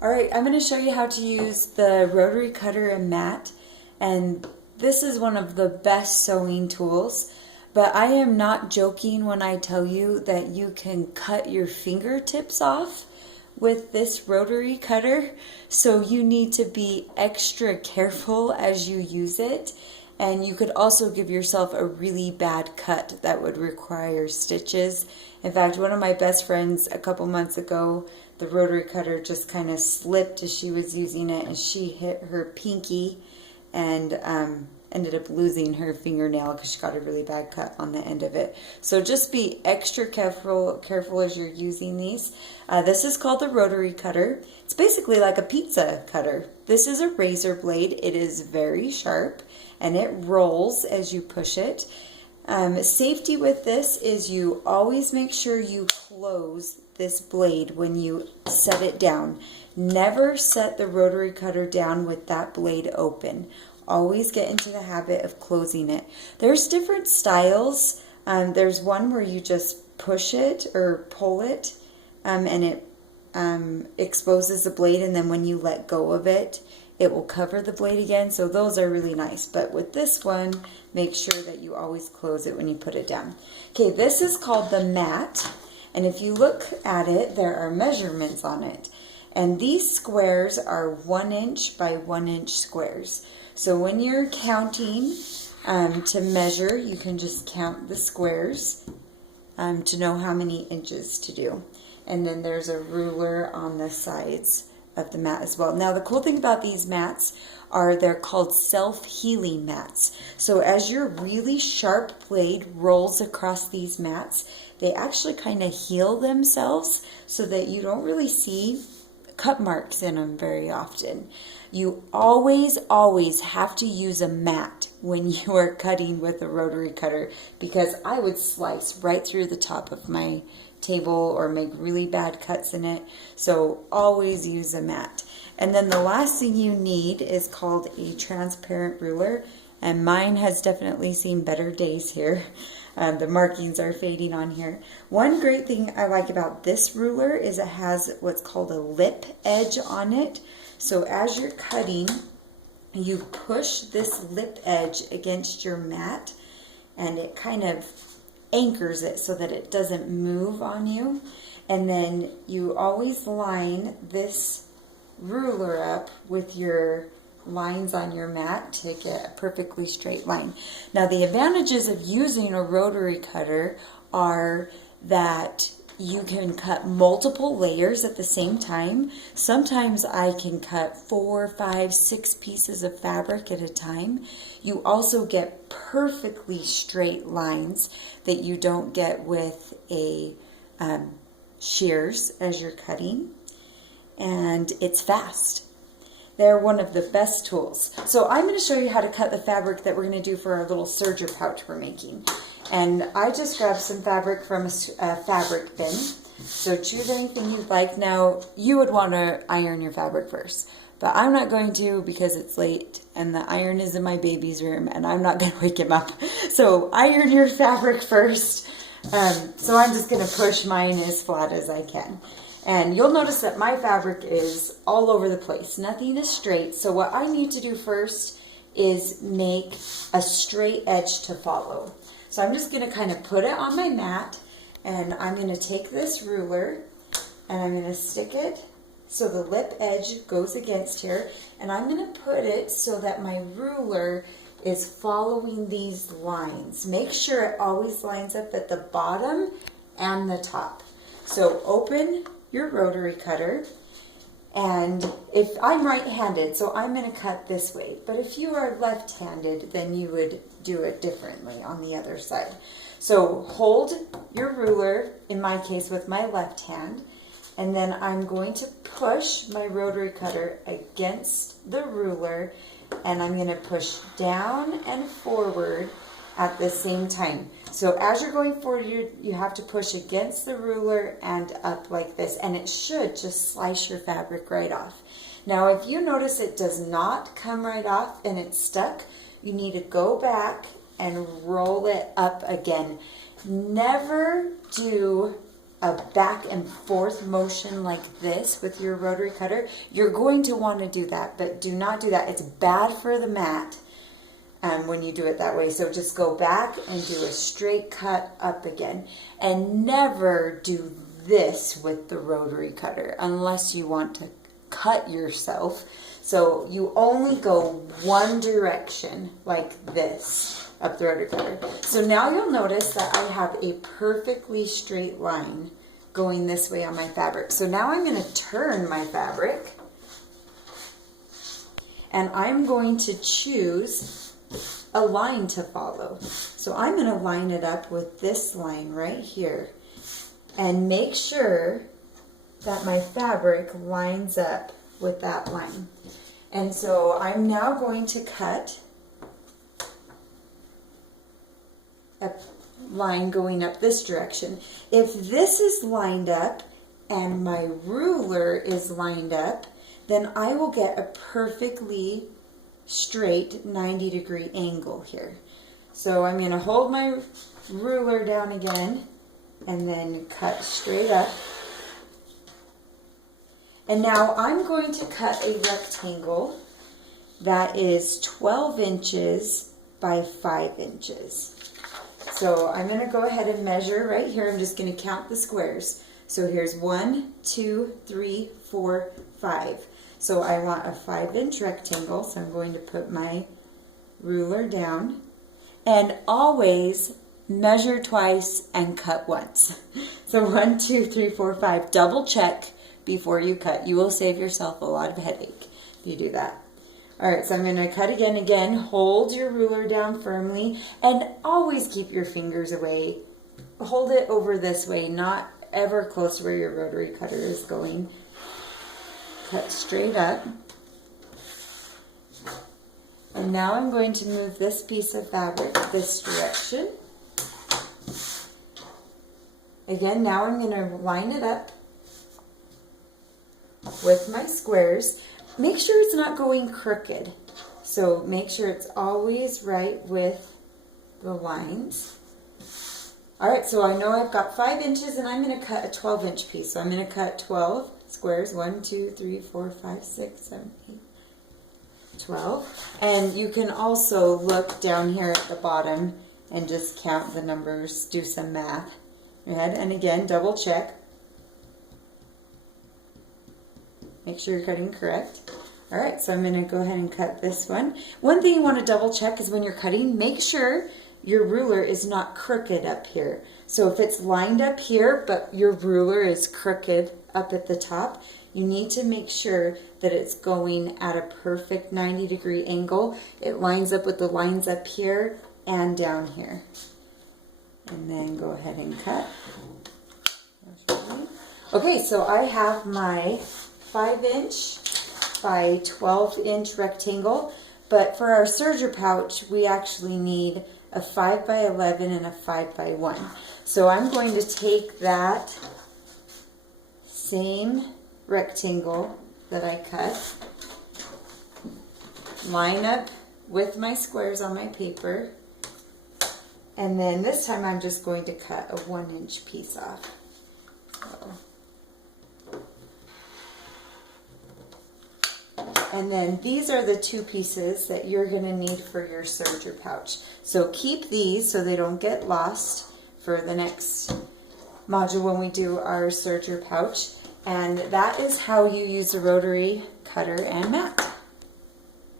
All right, I'm going to show you how to use the rotary cutter and mat, and this is one of the best sewing tools, but I am not joking when I tell you that you can cut your fingertips off with this rotary cutter, so you need to be extra careful as you use it. And you could also give yourself a really bad cut that would require stitches. In fact, one of my best friends a couple months ago, the rotary cutter just kind of slipped as she was using it, and she hit her pinky and ended up losing her fingernail because she got a really bad cut on the end of it. So just be extra careful as you're using these. This is called the rotary cutter. It's basically like a pizza cutter. This is a razor blade. It is very sharp and it rolls as you push it. Safety with this is you always make sure you close this blade when you set it down. Never set the rotary cutter down with that blade open. Always get into the habit of closing it. There's different styles. There's one where you just push it or pull it and it exposes the blade, and then when you let go of it, it will cover the blade again. So those are really nice. But with this one, make sure that you always close it when you put it down. Okay, this is called the mat. And if you look at it, there are measurements on it. And these squares are 1 inch by 1 inch squares. So when you're counting to measure, you can just count the squares to know how many inches to do. And then there's a ruler on the sides of the mat as well. Now the cool thing about these mats are they're called self-healing mats. So as your really sharp blade rolls across these mats, they actually kind of heal themselves so that you don't really see cut marks in them very often. You always have to use a mat when you are cutting with a rotary cutter, because I would slice right through the top of my table or make really bad cuts in it. So always use a mat. And then the last thing you need is called a transparent ruler, and mine has definitely seen better days here. The markings are fading on here. One great thing I like about this ruler is it has what's called a lip edge on it. So as you're cutting, you push this lip edge against your mat, and it kind of anchors it so that it doesn't move on you. And then you always line this ruler up with your lines on your mat to get a perfectly straight line. Now the advantages of using a rotary cutter are that you can cut multiple layers at the same time. Sometimes I can cut 4, 5, 6 pieces of fabric at a time. You also get perfectly straight lines that you don't get with a shears as you're cutting. And it's fast. They're one of the best tools. So I'm going to show you how to cut the fabric that we're going to do for our little serger pouch we're making. And I just grabbed some fabric from a fabric bin. So choose anything you'd like. Now, you would want to iron your fabric first, but I'm not going to because it's late and the iron is in my baby's room and I'm not going to wake him up. So iron your fabric first. So I'm just going to push mine as flat as I can. And you'll notice that my fabric is all over the place. Nothing is straight. So what I need to do first is make a straight edge to follow. So I'm just going to kind of put it on my mat, and I'm going to take this ruler and I'm going to stick it so the lip edge goes against here, and I'm going to put it so that my ruler is following these lines. Make sure it always lines up at the bottom and the top. So open your rotary cutter, and if I'm right-handed, so I'm going to cut this way, but if you are left-handed, then you would do it differently on the other side. So hold your ruler, in my case with my left hand, and then I'm going to push my rotary cutter against the ruler, and I'm going to push down and forward at the same time. So as you're going forward, you have to push against the ruler and up like this, and it should just slice your fabric right off. Now if you notice it does not come right off and it's stuck, you need to go back and roll it up again. Never do a back and forth motion like this with your rotary cutter, you're going to want to do that, but do not do that. It's bad for the mat when you do it that way. So just go back and do a straight cut up again, and never do this with the rotary cutter unless you want to cut yourself. So you only go one direction like this up the rotary cutter. So now you'll notice that I have a perfectly straight line going this way on my fabric. So now I'm going to turn my fabric, and I'm going to choose a line to follow. So I'm going to line it up with this line right here, and make sure that my fabric lines up with that line. And so I'm now going to cut a line going up this direction. If this is lined up and my ruler is lined up, then I will get a perfectly straight 90-degree angle here. So I'm going to hold my ruler down again and then cut straight up. And now I'm going to cut a rectangle that is 12 inches by 5 inches. So I'm going to go ahead and measure right here. I'm just going to count the squares. So here's 1, 2, 3, 4, 5. So I want a 5-inch rectangle. So I'm going to put my ruler down. And always measure twice and cut once. So 1, 2, 3, 4, 5. Double check before you cut. You will save yourself a lot of headache if you do that. Alright, so I'm going to cut again. Again, hold your ruler down firmly and always keep your fingers away. Hold it over this way, not ever close to where your rotary cutter is going. Cut straight up. And now I'm going to move this piece of fabric this direction. Again, now I'm going to line it up with my squares. Make sure it's not going crooked. So make sure it's always right with the lines. Alright, so I know I've got 5 inches and I'm going to cut a 12-inch piece. So I'm going to cut 12 squares. 1, 2, 3, 4, 5, 6, 7, 8, 12. And you can also look down here at the bottom and just count the numbers, do some math in your head. And again, double check. Make sure you're cutting correct. Alright, so I'm going to go ahead and cut this one. One thing you want to double check is when you're cutting, make sure your ruler is not crooked up here. So if it's lined up here, but your ruler is crooked up at the top, you need to make sure that it's going at a perfect 90-degree angle. It lines up with the lines up here and down here. And then go ahead and cut. Okay, so I have my 5-inch by 12-inch rectangle, but for our serger pouch we actually need a 5 by 11 and a 5 by 1. So I'm going to take that same rectangle that I cut, line up with my squares on my paper, and then this time I'm just going to cut a 1-inch piece off. So, and then these are the 2 pieces that you're going to need for your serger pouch. So keep these so they don't get lost for the next module when we do our serger pouch. And that is how you use a rotary cutter and mat.